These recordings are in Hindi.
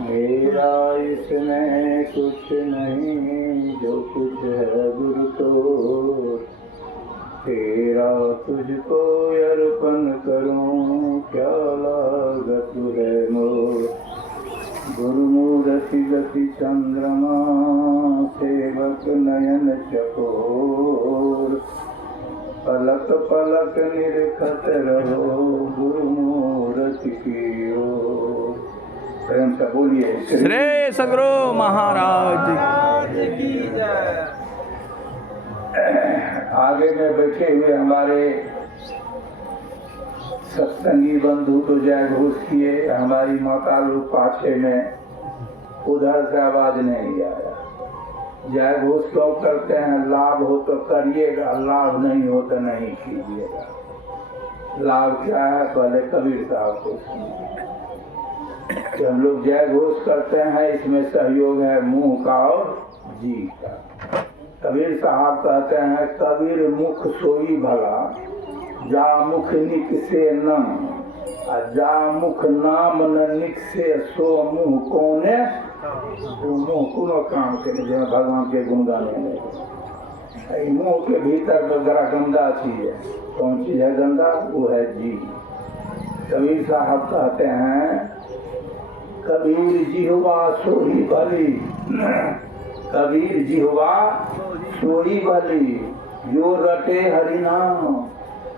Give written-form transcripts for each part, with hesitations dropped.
मेरा इसमें कुछ नहीं, जो कुछ है गुरु तो तेरा तुझको अर्पण करूं, क्या लागत है मोर। गुरुमूर्ति गति चंद्रमा, सेवक नयन चकोर, पलक पलक निरखत रहो गुरुमूर्ति की ओर। प्रेम से बोलिए श्री सद्गुरु महाराज की जय। आगे में बैठे हुए हमारे सत्संगी बंधु तो जय घोष किए, हमारी माता लोग पाछे में उधर से आवाज नहीं आया। जय घोष क्यों करते हैं? लाभ हो तो करिएगा, लाभ नहीं हो तो नहीं कीजिएगा। लाभ क्या है? पहले कबीर साहब को सुनिए। हम लोग जय घोष करते हैं, इसमें सहयोग है मुंह का और जी का। कबीर साहब कहते हैं, कबीर मुख सोई भला, जा मुख निक से न, जा मुख नाम न निक से, सो मुंह कोने तो मुंह कोनो काम के नहीं। भगवान के गुण गाने में मुंह के भीतर में जरा गंदा चीज है। कौन चीज है गंदा? वो है जी। कबीर साहब कहते हैं, कबीर जिह्वा सोई भली, कबीर जिह्वा सोई भली, जो रटे हरि नाम,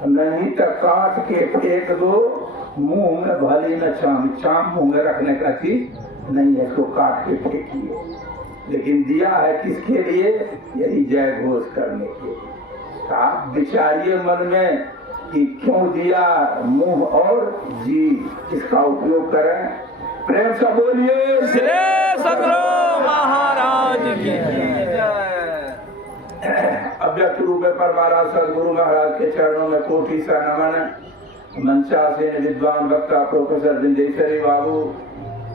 नहीं तो काट के फेंक दो, मुंह में भली न चाम। चाम मुंह में रखने का चीज नहीं है, इसको काट के फेंकिए। लेकिन दिया है किसके लिए? यही जय घोष करने के लिए। आप विचारिए मन में कि क्यों दिया मुंह और जी, इसका उपयोग करें। प्रेम से बोलिए श्री सद्गुरु महाराज की अव्यक्त रूप में परमारा सदगुरु महाराज के चरणों में कोटि सा नमन। मंचा से विद्वान वक्ता प्रोफेसर बिंदेश्वरी बाबू,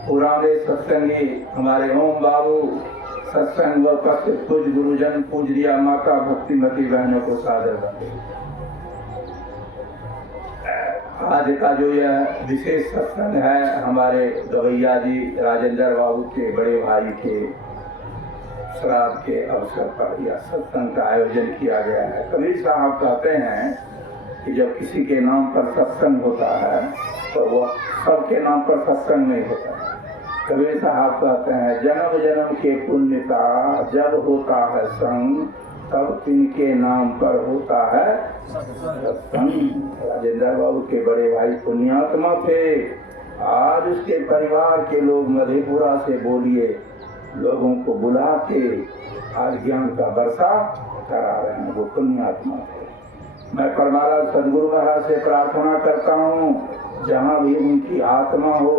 पुराने सत्संगी हमारे ओम बाबू, सत्संग व उपस्थित पूज गुरुजन, पूजरिया माता भक्तिमती बहनों को सादर बंदे। आज का जो यह विशेष सत्संग है, हमारे गवैया जी राजेंद्र बाबू के बड़े भाई के श्राद्ध के अवसर पर यह सत्संग का आयोजन किया गया है। कबीर साहब कहते हैं कि जब किसी के नाम पर सत्संग होता है तो वह सबके नाम पर सत्संग नहीं होता है। कबीर साहब कहते हैं, जन्म जन्म के पुण्य का जब होता है संग, तब तिनके नाम पर होता है सत्संग। राजेंद्र बाबू के बड़े भाई पुण्यात्मा थे। आज उसके परिवार के लोग मधेपुरा से बोलिए लोगों को बुला के आज ज्ञान का वर्षा करा रहे हैं, वो पुण्यात्मा थे। मैं परमारा सदगुरु महाराज से प्रार्थना करता हूँ, जहाँ भी उनकी आत्मा हो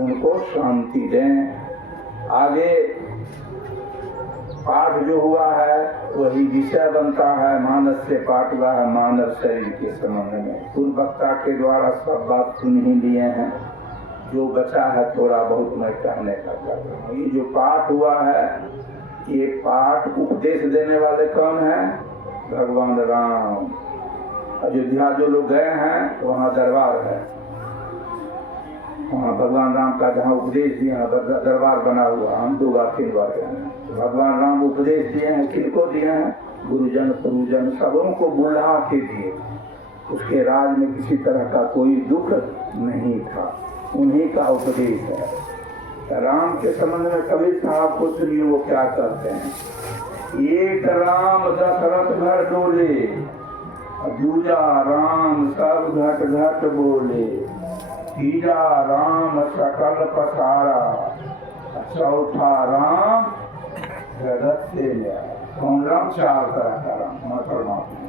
उनको शांति दें। आगे पाठ जो हुआ है वही विषय बनता है, मानस से पाठ हुआ है मानव शरीर के संबंध में। पूर्व वक्ता के द्वारा सब बात सुन ही लिए हैं, जो बचा है थोड़ा बहुत मैं कहने का कर रहा हूँ। ये जो पाठ हुआ है, ये पाठ उपदेश देने वाले कौन हैं? भगवान राम। अयोध्या जो लोग गए हैं वहाँ दरबार है, वहाँ भगवान राम का जहाँ उपदेश दिया दरबार बना हुआ, हम 2 बार 3 बार गए हैं। भगवान राम उपदेश दिए हैं, किनको दिए हैं? गुरुजन गुरुजन सबों को बुला के दिए। उसके राज में किसी तरह का कोई दुख नहीं था, उन्हीं का उपदेश है। राम के संबंध में कबीर साहब को सुनिए, वो क्या करते हैं। एक राम दशरथ घर डोले, दूजा राम सब घट घट बोले, तीजा राम सकल पसारा, चौथा राम जगत से न्याय। कौन राम? 4 तरह का राम, परमात्मा।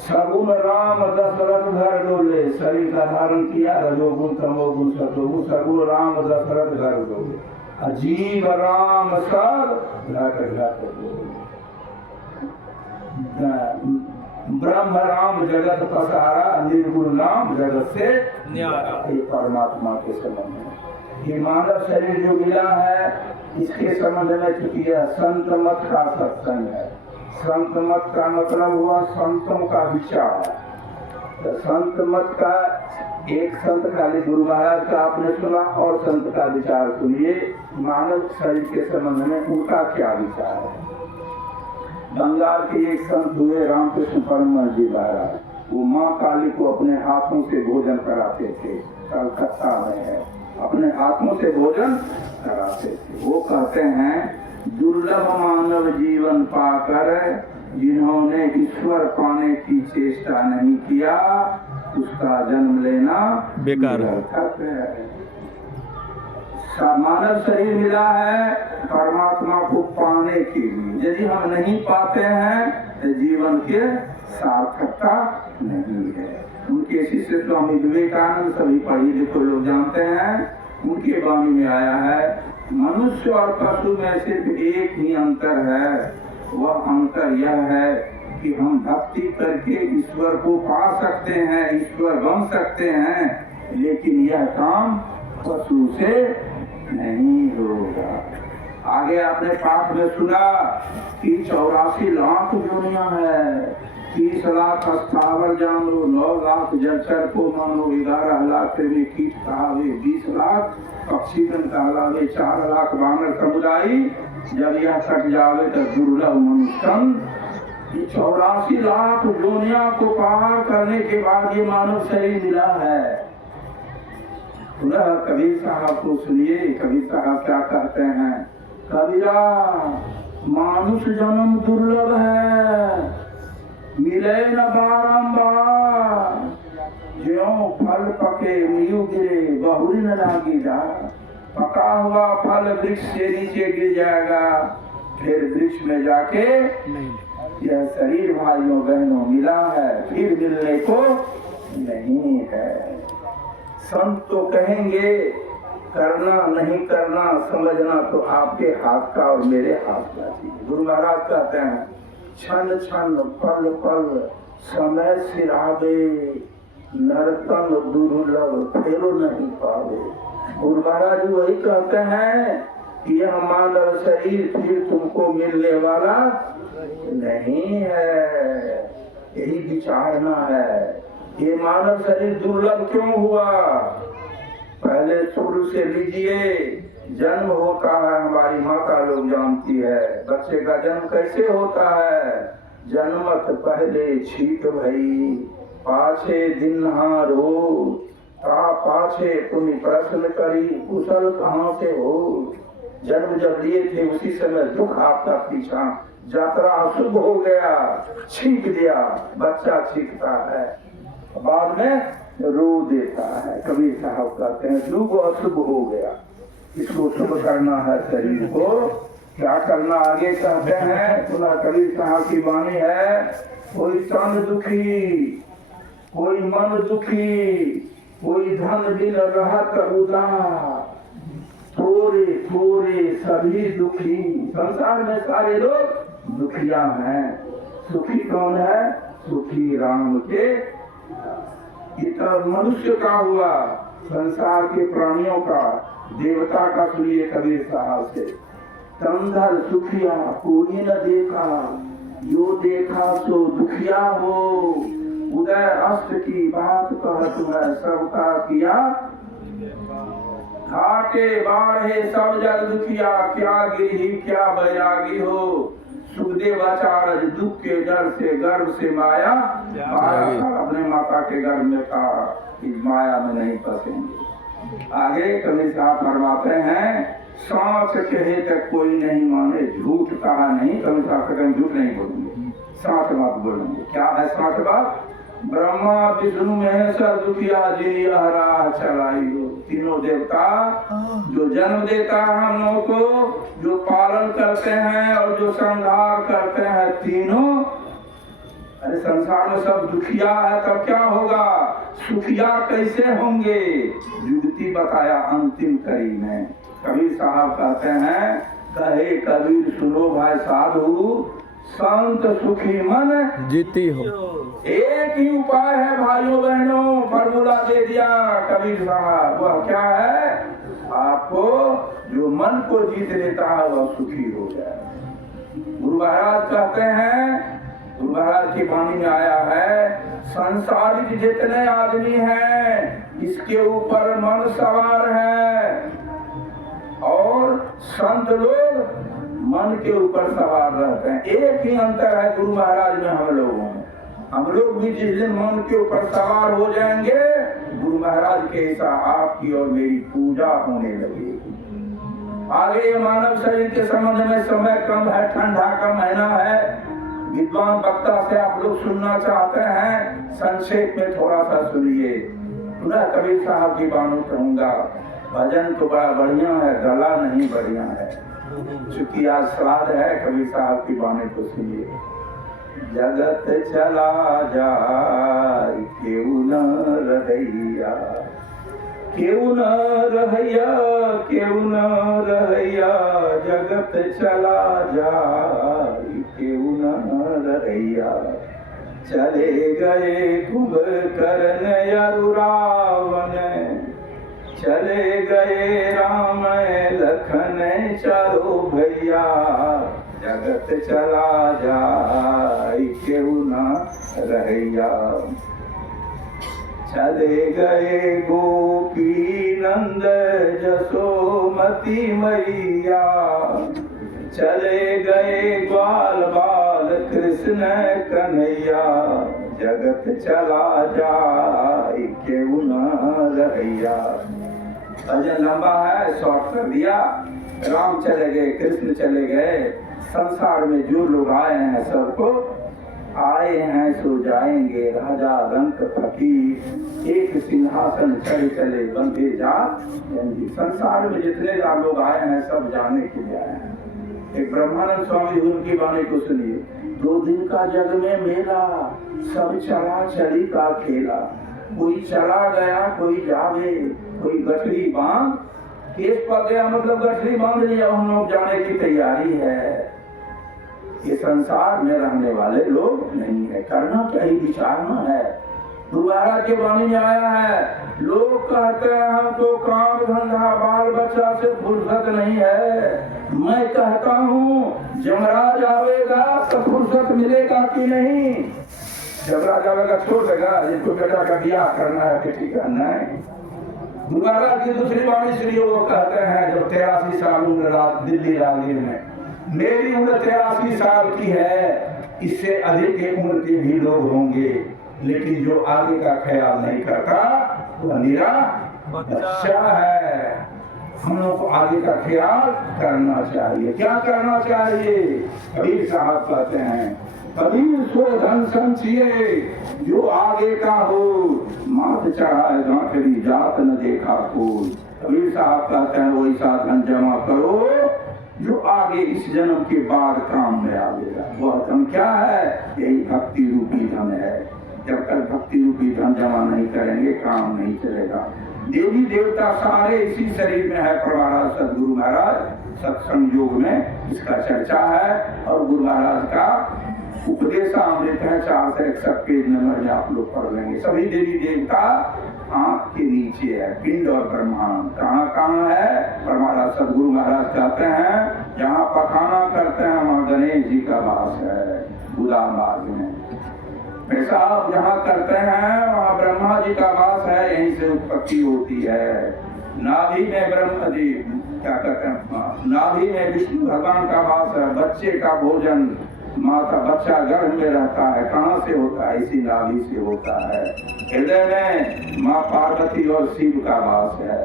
सगुण राम दशरथ घर डोले, शरीर का धारण किया, रजोगुण तमोगुण सतोगुण। सगुण राम दशरथ घर डोले, अजीब राम सब घट घट बोले। ब्रह्म राम जगत पसारा, निर्गुण राम जगत से न्यारा। ये परमात्मा के संबंध में। ये मानव शरीर जो मिला है, इसके संबंध में चूंकि यह संत मत का सत्संग है। संत मत का मतलब हुआ संतों का विचार। तो संत मत का एक संत खाली गुरु महाराज का आपने सुना और संत का विचार सुनिए। मानव शरीर के संबंध में उनका क्या विचार है। बंगाल के एक संत हुए रामकृष्ण परमहंस जी महाराज, वो माँ काली को अपने हाथों से भोजन कराते थे। कलकत्ता में है, अपने हाथों से भोजन कराते थे। वो कहते हैं दुर्लभ मानव जीवन पाकर जिन्होंने ईश्वर पाने की चेष्टा नहीं किया, उसका जन्म लेना बेकार है। मानव शरीर मिला है परमात्मा को पाने के लिए। यदि हम नहीं पाते हैं तो जीवन के सार्थकता नहीं है। उनके शिष्य स्वामी विवेकानंद, सभी पढ़े लिखे लोग जानते हैं, उनके वाणी में आया है मनुष्य और पशु में सिर्फ एक ही अंतर है। वह अंतर यह है कि हम भक्ति करके ईश्वर को पा सकते हैं, ईश्वर बन सकते हैं, लेकिन यह काम पशु से नहीं होगा। आगे आपने पाठ में सुना कि 84 लाख दुनिया है, 30 लाख स्थावर जानो, 9 लाख जलचर को मानो, 11 लाख में कीट कहावे, 20 लाख पक्षी कहलावे, 4 लाख वानर समुदाय। जब यह कट जावे तो दुर्लभ मनुष्य। 84 लाख दुनिया को पार करने के बाद ये मानव शरीर मिला है। पुनः कबीर साहब को सुनिए, कबीर साहब क्या कहते हैं। कबीरा मानुष जन्म दुर्लभ है, मिले न बारंबार, ज्यों फल पके मीयू गिरे बहुरी न लागी डार। पका हुआ फल वृक्ष से नीचे गिर जाएगा, फिर वृक्ष में जाके यह शरीर भाइयों बहनों मिला है, फिर मिलने को नहीं है। संत तो कहेंगे करना नहीं करना समझना तो आपके हाथ का और मेरे हाथ का चीज। गुरु महाराज कहते हैं क्षण क्षण पल पल समय सिरावे, नरतन दुर्लभ फेरो नहीं पावे। गुरु महाराज वही कहते हैं कि यह मानव शरीर फिर तुमको मिलने वाला नहीं है। यही विचारना है। ये मानव शरीर दुर्लभ क्यों हुआ? पहले शुरू से लीजिए, जन्म होता है, हमारी माता लोग जानती है। बच्चे का जन्म कैसे होता है? जन्मत पहले छीक भई, पाछे दिन रो, पाछे तुम्हें प्रश्न करी, कुशल कहाँ से हो। जन्म जब लिए थे उसी समय दुख आपका पीछा, यात्रा अशुभ हो गया, छींक दिया, बच्चा छींकता है, बाद में रो देता है। कबीर साहब कहते हैं शुभ अशुभ हो गया, इसको शुभ करना है शरीर को। क्या करना आगे कहते हैं, सुना कबीर साहब की वाणी है। कोई तन दुखी, कोई मन दुखी, कोई धन बिन रहत उदार, थोड़े थोड़े सभी दुखी। संसार में सारे लोग दुखिया हैं, सुखी कौन है? सुखी राम के। इतना मनुष्य का हुआ, संसार के प्राणियों का, देवता का सुनिए कबीर साहब से। तंधर सुखिया कोई न देखा, जो देखा सो दुखिया हो। उदय अस्त की बात कहत है, सबका किया घाटे बाढ़े सब जग दुखिया। क्या गिरी क्या बैरागी हो, सुखदेवाचार्य दुख के डर से गर्भ से माया अपने माता के गर्भ में था, इस माया में नहीं फंसेंगे। आगे कबीर साहब फरमाते हैं सांच कहे तक कोई नहीं माने, झूठ कहा नहीं। कबीर साहब कहते झूठ नहीं बोलेंगे, सांच बात बोलेंगे। क्या है सांच बात? ब्रह्मा विष्णु महेश्वर दुखिया जी राह चलाई हो। तीनों देवता जो जन्म देता है हम लोगों को, जो पालन करते हैं और जो संहार करते हैं, तीनों। अरे संसार में सब दुखिया है, तब क्या होगा? सुखिया कैसे होंगे? युक्ति बताया अंतिम कड़ी में। कबीर साहब कहते हैं, कहे कबीर सुनो भाई साधु, संत सुखी मन जीती हो। एक ही उपाय है भाइयों बहनों, फॉर्मूला दे दिया कबीर साहब। वह क्या है? आपको जो मन को जीत लेता है वह सुखी हो जाए। गुरु महाराज कहते हैं गुरु महाराज की वाणी में आया है, संसारिक जितने आदमी हैं इसके ऊपर मन सवार है, और संत लोग मन के ऊपर सवार रहते हैं। एक ही अंतर है गुरु महाराज में हम लोगों में। हम लोग भी जिस दिन मन के ऊपर सवार हो जाएंगे, गुरु महाराज के ऐसा आपकी और मेरी पूजा होने लगेगी। आगे ये मानव शरीर के संबंध में समय कम है, ठंडा का महीना है, विद्वान वक्ता से आप लोग सुनना चाहते हैं, संक्षेप में थोड़ा सा सुनिए। पुनः कबीर साहब की बाणी कहूंगा। भजन तो बड़ा बढ़िया है, गला नहीं बढ़िया है। चूंकि आज श्राद्ध है, कबीर साहब की बाणी को सुनिए। जगत चला जाए केहू न रहैया, केहू न रहैया, केहू न रहैया, जगत चला जाए केहू न रहैया। चले गए कुंभकर्ण अरु रावण, चले गए राम लखन चारो भैया। जगत चला जाए केहू न रहैया। चले गए गोपी नंद जसोमती मैया, चले गए ग्वाल बाल कृष्ण कन्हैया। जगत चला जाए केहू न रहैया। भजन लंबा है, शॉर्ट कर दिया। राम चले गए, कृष्ण चले गए, संसार में जो लोग आए हैं सबको आए हैं सो जाएंगे। राजा रंक फकीर एक सिंहासन चढ़ चले बंधे जा। संसार में जितने लोग आए हैं सब जाने के लिए आए हैं। एक ब्रह्मानंद स्वामी उनकी वाणी को सुनिए। 2 दिन का जग में मेला, सब चला चली का खेला। कोई चला गया, कोई जावे, कोई गठरी बांध केस पर गया, मतलब गठरी बांध लिया, हम लोग जाने की तैयारी है। ये संसार में रहने वाले लोग नहीं है। करना क्या ही विचारना है। दोबारा के वाणी में आया है, लोग कहते हैं हमको काम धंधा बाल बच्चा से फुर्सत नहीं है। मैं कहता हूँ जमराज आवेगा तो फुर्सत मिलेगा कि नहीं? जमराज आवेगा छोड़ देगा, जिसको बेटा का ब्याह करना है, बेटी करना है। दोबारा की दूसरी वाणी श्री वो कहते हैं, जो 83 साल उम्र दिल्ली राजगीर में, मेरी उम्र 83 साल की है, इससे अधिक उम्र के भी लोग होंगे, लेकिन जो आगे का ख्याल नहीं करता वो निरा बच्चा है। हम लोग को आगे का ख्याल करना चाहिए। क्या करना चाहिए? कबीर साहब कहते हैं, कबीर सो धन संचिए जो आगे का हो, माथ चढ़ाए गांठरी जात न देखा कोई। कबीर साहब कहते हैं वैसा धन जमा करो जो आगे इस जन्म के बाद काम में आवेगा। वह धन क्या है? यही भक्ति रूपी धन है। जब तक भक्ति रूपी धन जमा नहीं करेंगे काम नहीं चलेगा। देवी देवता सारे इसी शरीर में है। प्रवारा सदगुरु महाराज सत्संग योग में इसका चर्चा है, और गुरु महाराज का उपदेशामृत है, 4 से 61 पेज नंबर में आप लोग पढ़ लेंगे। सभी देवी देवता आंख के नीचे है, पिंड और ब्रह्मांड कहाँ कहाँ है? परमारा सदगुरु महाराज कहते हैं जहाँ पखाना करते हैं वहाँ गणेश जी का वास है, बुला मार्ग में। पेशाब जहाँ करते हैं वहाँ ब्रह्मा जी का वास है, यहीं से उत्पत्ति होती है। नाभि में ब्रह्म जी क्या कहते हैं, नाभि में विष्णु भगवान का वास है। बच्चे का भोजन माता बच्चा गर्भ में रहता है, कहाँ से होता है? इसी नाभि से होता है। हृदय में माँ पार्वती और शिव का वास है।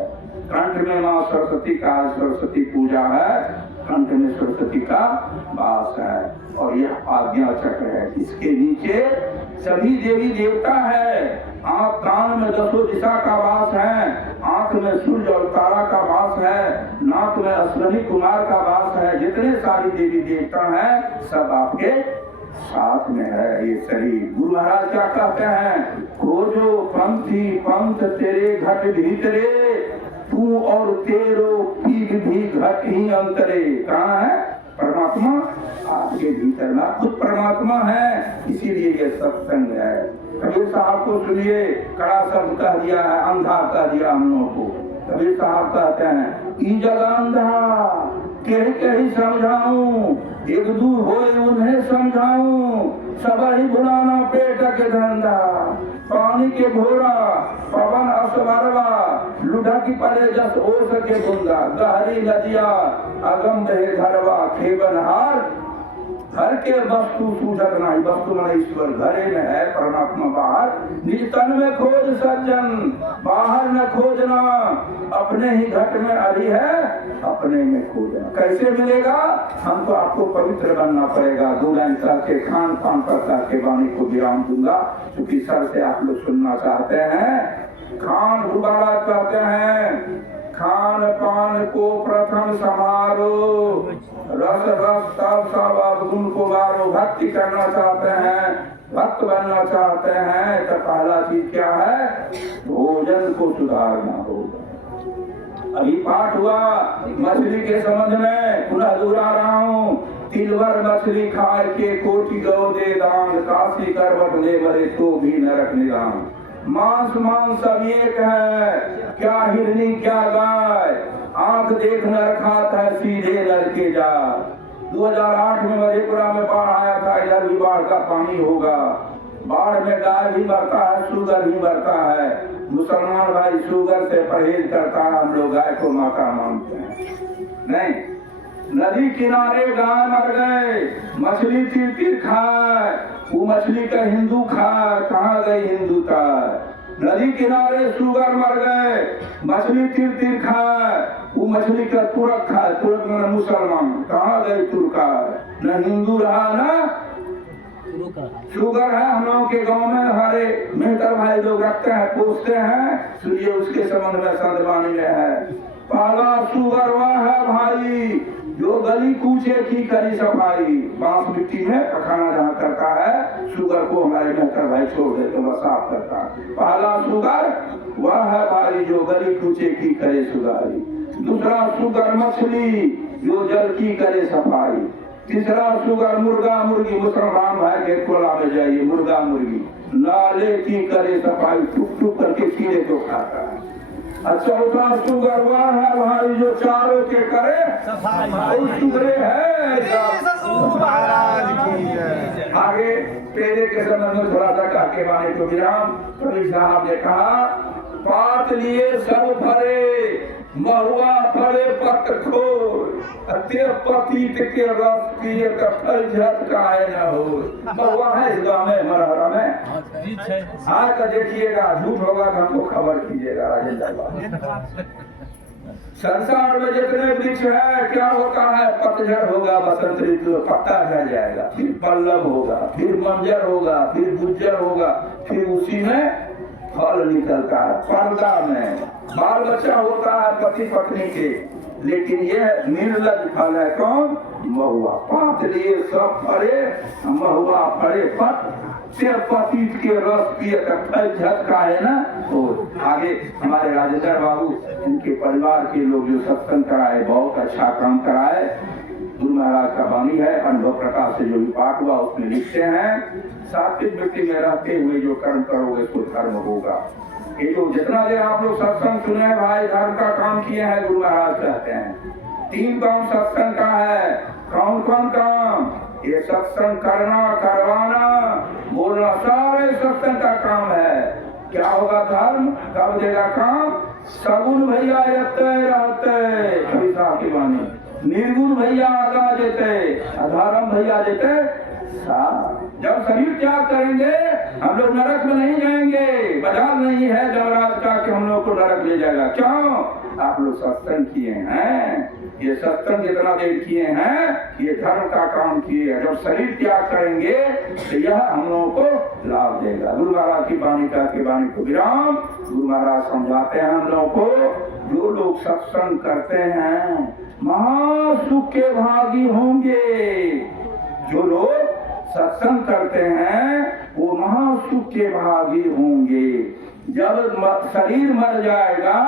कंठ में माँ सरस्वती का सरस्वती पूजा है, कंठ में सरस्वती का वास है, और यह आज्ञा चक्र है। इसके नीचे सभी देवी देवता है। आँख कान में 10 दिशा का वास है, आँख में सूर्य और तारा का वास है, नाक में अश्विनी कुमार का वास है। जितने सारी देवी देवता हैं सब आपके साथ में है ये शरीर। गुरु महाराज क्या कहते हैं? खोजो पंथी पंथ तेरे घट भीतरे, तू और तेरो पीग भी घट ही अंतरे। कहाँ है परमात्मा? आपके भीतर ना खुद परमात्मा है, इसीलिए ये सत्संग है। कबीर साहब को सुनिए, कड़ा शब्द कह दिया है, अंधा कह दिया हम लोगों को। कबीर साहब कहते हैं ई जगह अंधा कह समझाऊं, एक दूर होए उन्हें समझाऊं, सब ही भुलाना पेट के धंधा, पानी के घोड़ा पवन असवरवा, लुढ़ा की पले जस ओस के बुंदा, गहरी नदिया अगम बहे धरवा, खेबनहार घर के वस्तु सूझत नहीं, वस्तु मन ईश्वर घरे में है, परमात्मा बाहर, निज तन में खोज सज्जन, बाहर न खोजना, अपने ही घट में अरी है, अपने में खोजना। कैसे मिलेगा? हमको आपको पवित्र बनना पड़ेगा। 2 लाइन के खान पान करता के वाणी को विराम दूंगा, क्योंकि सर से आप लोग सुनना चाहते हैं। खान दोबारा कहते हैं, खान पान को प्रथम समारो, रस रस तब सब अब गुण को बारो। भक्ति करना चाहते हैं, भक्त बनना चाहते हैं, तो पहला चीज क्या है? भोजन को सुधारना होगा। अभी पाठ हुआ मछली के संबंध में, पुनः दोहरा रहा हूँ। तिलवर मछली खाए के कोटि गौ दे दान, काशी करवट ले बड़े तो भी नरक निदान। मांस मांस सब एक है, क्या हिरनी क्या गाय, आंख देख नर खाता है सीधे नर के जा। 2008 में मधेपुरा में बाढ़ आया था, इधर भी बाढ़ का पानी होगा। बाढ़ में गाय भी मरता है, शुगर भी मरता है। मुसलमान भाई शुगर से परहेज करता है, हम लोग गाय को माता मानते हैं। नहीं, नदी किनारे गाय मर गए, मछली तीर तीर खाए, वो मछली का हिंदू खाए, कहाँ गई हिंदूता? नदी किनारे शुगर मर गए, मछली तीर तीर खाए, वो मछली का तुरक खाए, तुरक में मुसलमान, कहाँ गई तुर्का? न हिंदू रहा ना शुगर है। हम लोगों के गांव में हमारे मेहतर भाई लोग रखते हैं, पोसते हैं, सुनिए उसके संबंध में संतवाणी में है। पहला शुगर वह है भाई जो गली कूचे की करी सफाई, बांस मिट्टी में पखाना जहाँ करता है, शुगर को हमारे मेहतर भाई छोड़ देते, वह साफ करता है। पहला शुगर वह है भाई जो गली कूचे की करे सुधारी। दूसरा शुगर मछली जो जल की करे सफाई। तीसरा शुगर मुर्गा मुर्गी, मुसलमान भाई के कोला में जाइए, मुर्गा मुर्गी नाले की करे सफाई, टुक टुक करके कीड़े को खाता है। चौथा शुगर वह है भाई जो चारों के करे सफाई, शुगरे है। आगे पेड़े के संबंध में थोड़ा सा काके बाने को विराम। कवि साहब ने कहा, पात लिए सब फरे, महुआ फरे पत खोर, पतीत के रस पिए का फल झटकाए न हो। महुआ है इस गाँव में, मरहरा में। आज का देखिएगा, झूठ होगा तो हमको खबर कीजिएगा। राजेंद्र संसार में जितने वृक्ष है, क्या होता है? पतझड़ होगा, बसंत ऋतु पत्ता झड़ जाएगा, फिर पल्लव होगा, फिर मंजर होगा, फिर गुज्जर होगा, फिर उसी में फल निकलता है। पर्दा में बाल बच्चा होता है पति पत्नी के, लेकिन यह निर्लज फल है। कौन? महुआ। पात लिए सब फरे, महुआ फरे पत, पतीत के रस पिए का फल झटका है ना। तो आगे हमारे राजेंद्र बाबू, इनके परिवार के लोग जो सत्संग कराए, बहुत अच्छा काम कराए। गुरु महाराज का वाणी है, अनुभव प्रकाश से जो भी पाठ हुआ उसमें लिखते हैं, सात्विक वृत्ति में रहते हुए जो कर्म करोगे तो धर्म होगा। ये जो जितना देर आप लोग सत्संग सुने भाई, धर्म का काम किए हैं, गुरु महाराज कहते हैं। 3 काम सत्संग का है। कौन कौन काम? ये सत्संग करना, करवाना, बोलना, सारे सत्संग का काम है। क्या होगा धर्म? कब देगा काम? सगुन भैया रहते कवि साहब की वाणी, निर्गुण भैया आगा देते, अधर्म भैया देते। जब शरीर त्याग करेंगे हम लोग नरक में नहीं जाएंगे। बाजार नहीं है जमराज का कि हम लोग को नरक ले जाएगा। क्यों? आप लोग सत्संग किए हैं, ये सत्संग जितना देर किए हैं, ये धर्म का काम किए हैं। जब शरीर त्याग करेंगे तो यह हम लोगों को लाभ देगा। गुरु महाराज की वाणी का के वाणी को विराम। गुरु महाराज समझाते हैं हम लोगों को, जो लोग सत्संग करते हैं महासुख के भागी होंगे। जो लोग सत्संग करते हैं वो महासुख के भागी होंगे। जब शरीर मर जाएगा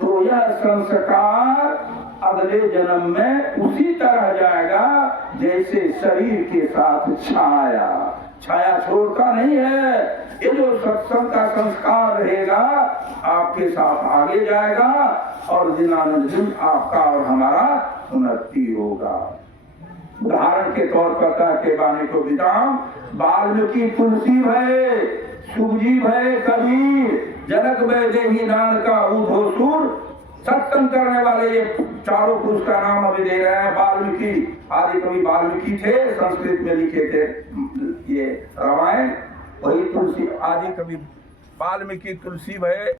तो यह संस्कार अगले जन्म में उसी तरह जाएगा जैसे शरीर के साथ छाया। छाया छोड़ता नहीं है। ये जो सत्संग का संस्कार रहेगा आपके साथ आगे जाएगा और दिनानुदिन आपका और हमारा उन्नति होगा। उदाहरण के तौर पर कह के वाणी को विदाम। वाल्मीकि तुलसी भय, सुखजी भय कबीर, जनक भय देही नानका ऊधो सूर। सत्संग करने वाले ये चारों पुरुष का नाम अभी दे रहे हैं। वाल्मीकि, आदि कवि वाल्मीकि थे, संस्कृत में लिखे थे ये रामायण। वही तुलसी आदि कवि वाल्मीकि तुलसी भय